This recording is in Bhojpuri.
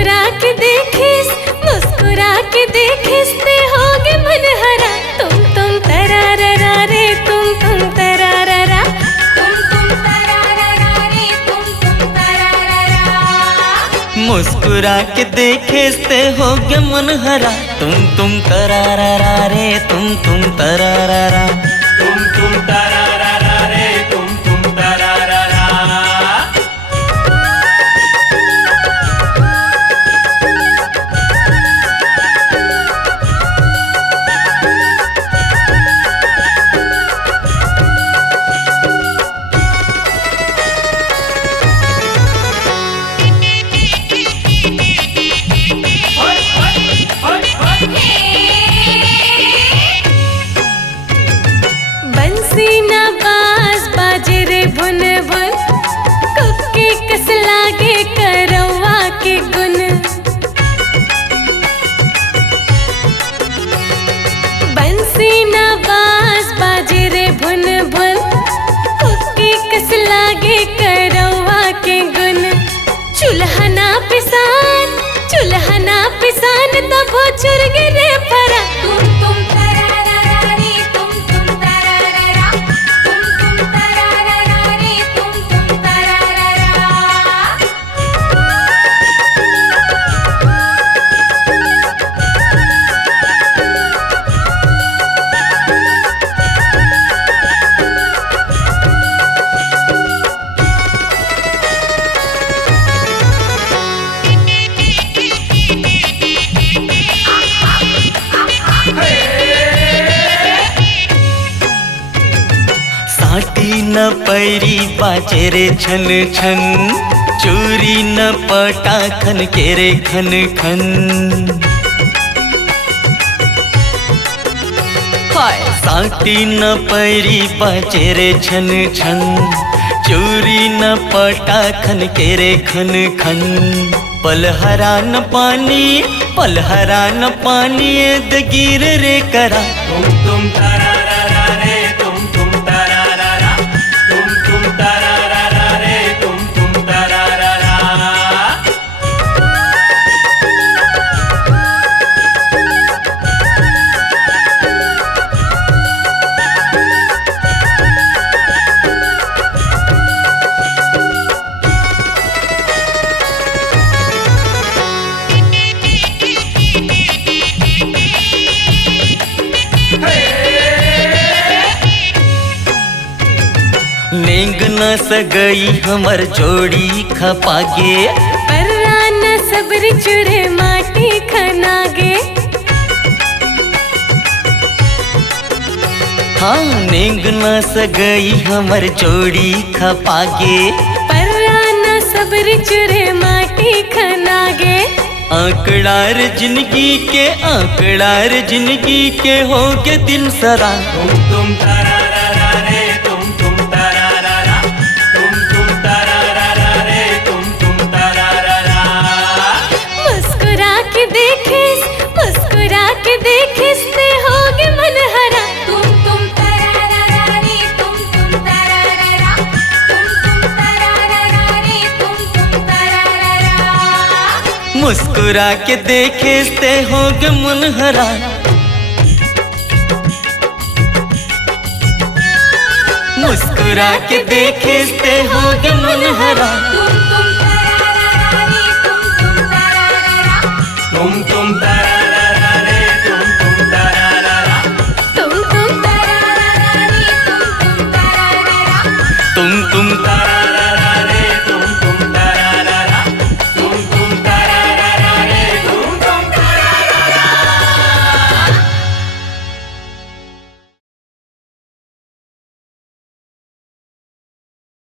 मुस्कुरा के देखिस ते होगे मन हरा। तुम तरारा रे तुम तरारा, तुम तरारा रे तुम तरारा। मुस्कुरा के देखे ते होगे मन हरा। तुम तरारा रे तुम तरारा, तुम तरारा रे तुम तरारा। बंसी ना बाज बाजे रे भुन भुन, कुक्की कस लागे करवा के गुन। बंसी ना बाज बाजे रे भुन भुन, कुक्की कस लागे करवा के गुन। चूल्हा ना पिसान तब हो चुरगे रे फरा। तुम तरारा रे तुम तरारा, तुम तरारा रे तुम तरारा। साटी न पैरी बाजे रे छन छन, चूरी न पटा खन के रे खन खन। साटी न पैरी बाजे रे छन छन, चूरी न पटा खन के रे खन खन। पलहरा न पानी एद गिर रे करा। तुम तरारा रे तुम तरारा, तुम तरारा रे तुम तरारा। नेंग न सगई हमर जोड़ी खपागे, पर्रा न सब्र चुरे माटी खनागे। हाँ नेंग न सगई हमर जोड़ी खपागे। पर्रा न सब्र चुरे माटी खनागे। आंकड़ार जिंदगी के होगे दिन सरा। तुम तरारा रे तुम तरारा, तुम तरारा रे तुम तरारा। मुस्कुरा के देखिस ते होगे मन हरा। तुम तरारा रे तुम तरारा, तुम तरारा रे तुम तरारा। मुस्कुरा के देखे ते होगे मन हरा। मुस्कुरा के देखे ते होगे मन हरा।